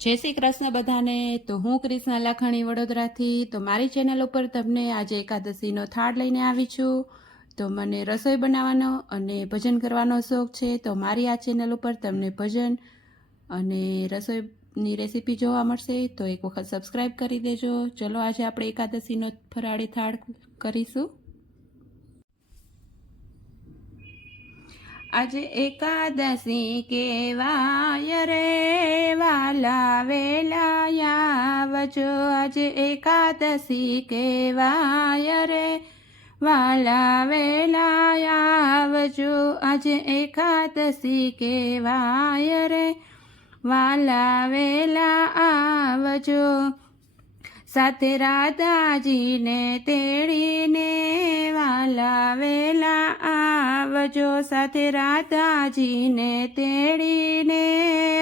જય શ્રી કૃષ્ણ બધાને. તો હું કૃષ્ણ લાખાણી વડોદરાથી. તો મારી ચેનલ ઉપર તમને આજે એકાદશીનો થાળ લઈને આવી છું. તો મને રસોઈ બનાવવાનો અને ભજન કરવાનો શોખ છે. તો મારી આ ચેનલ ઉપર તમને ભજન અને રસોઈની રેસીપી જોવા મળશે. તો એક વખત સબસ્ક્રાઈબ કરી દેજો. ચલો આજે આપણે એકાદશીનો ફરાળી થાળ કરીશું. આજે એકાદશી કેવાય રે, વાલા વેલા આવજો આજ એકાદશી કેવાય રે, વાલા વેલા આવજો આજે એકાદશી કેવાય રે, વાલા વેલા આવજો સાથે રાધાજીને તેડીને, વાલા વેલા આવજો સાથે રાધાજીને, તેડીને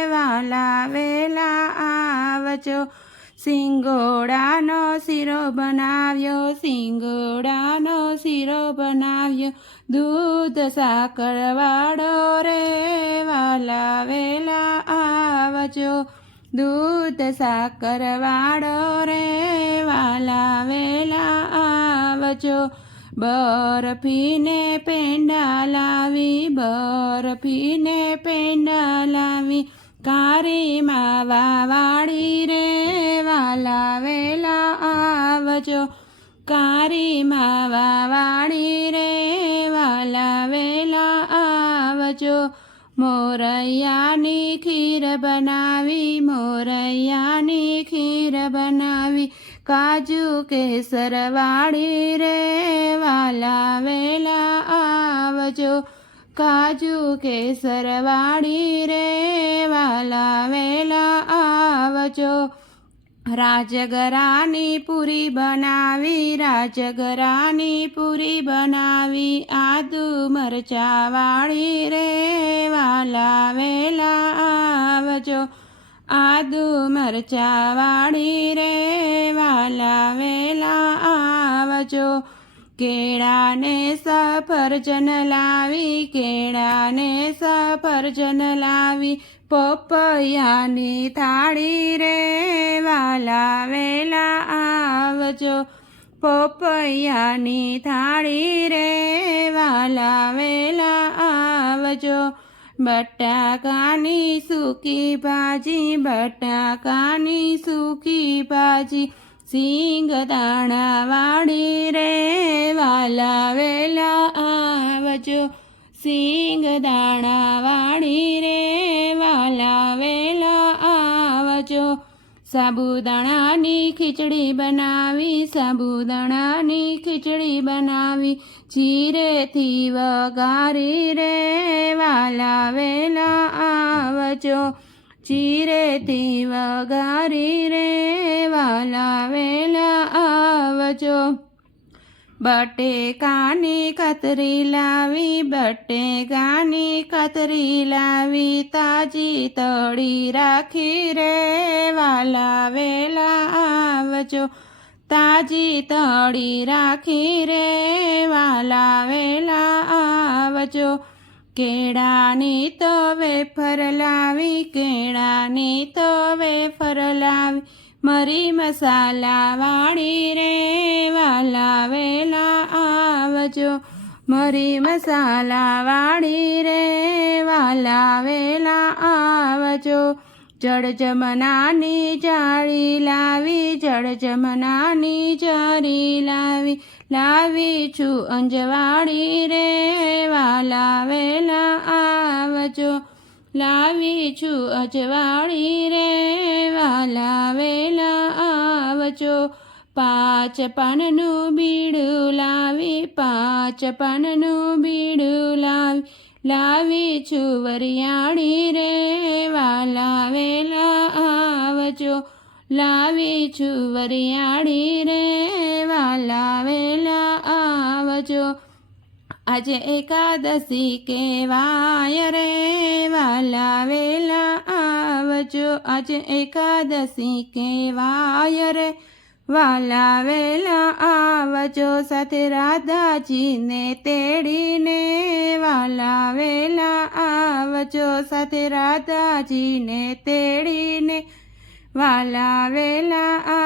વાલા વેલા આવજો. સિંગોડાનો શીરો બનાવ્યો, સિંગોડાનો શીરો બનાવ્યો. દૂધ સાકરવાડો રે, વાલા વેલા આવજો. દૂધ સાકરવાડો રે, વાલા વેલા આવજો. બરફીને પેંડા લાવી બરફીને પેંડા લાવી. કારી માવા વાળી રે, વાલા વેલા આવજો. કારી માવા વાળી રે, વાલા વેલા આવજો. મોરૈયાની ખીર બનાવી, મોરૈયાની ખીર બનાવી. કાજુ કેસર વાળી રે વાલા વેલા આવજો. કાજુ કેસર વાળી રે વાલા વેલા આવજો. રાજગરાની પૂરી બનાવી, રાજગરાની પૂરી બનાવી, આદુ મરચા વાળી રે વાલા વેલા આવજો. આદુ મરચા વાળી રે વાલા વેલા આવજો. કેળાને સફરજન લાવી, કેળાને સફરજન લાવી, પપૈયાની થાળી રે વાલા વેલા આવજો. પપૈયાની થાળી રે વાલા વેલા આવજો. બટાકાની સૂકી ભાજી, બટાકાની સૂકી ભાજી સિંગ દાણા વાળી રે વાલા વેલા આવજો. સિંગ દાણા વાળી રે વાલા વેલા આવજો. સાબુદાણાની ખીચડી બનાવી, સાબુદાણાની ખીચડી બનાવી, જીરેથી વઘારી રે વાલા વેલા આવજો. જીરેથી વગારી રે વાલા વેલા આવજો. બટેકાની કતરી લાવી બટેકાની કતરી લાવી, તાજી તળી રાખી રે વાલા વેલા આવજો. તાજી તળી રાખી રે વાલા વેલા આવજો. કેળાની તવે ફરલાવી લાવી, કેળાની તો વેફર લાવી, મરી મસાલા વાળી રે વાલા વેલા આવજો. મરી મસાલા વાળી રે વાલા વેલા આવજો. જળ જાળી લાવી, જળ જાળી લાવી લાવી છું અંજવાળી રે લાવેલા આવજો. લાવી છું અજવાળી રે લાવેલા આવજો. પાંચ પાનનું બીડું લાવી, પાંચ પાનનું બીડું લાવી લાવી છું વરિયાળી રે, વાલા વેલા આવજો. લાવી છું વરિયાળી રે, વાલા વેલા આવજો. આજે એકાદશી કેવાય રે, વાલા વેલા આવજો. આજે એકાદશી કેવાય રે, વાલા વેલા આવજો. સાથે રાધાજીને તેડીને વાલા વેલા આવજો સાથે રાધાજીને તેડીને. વાલાવેલા આ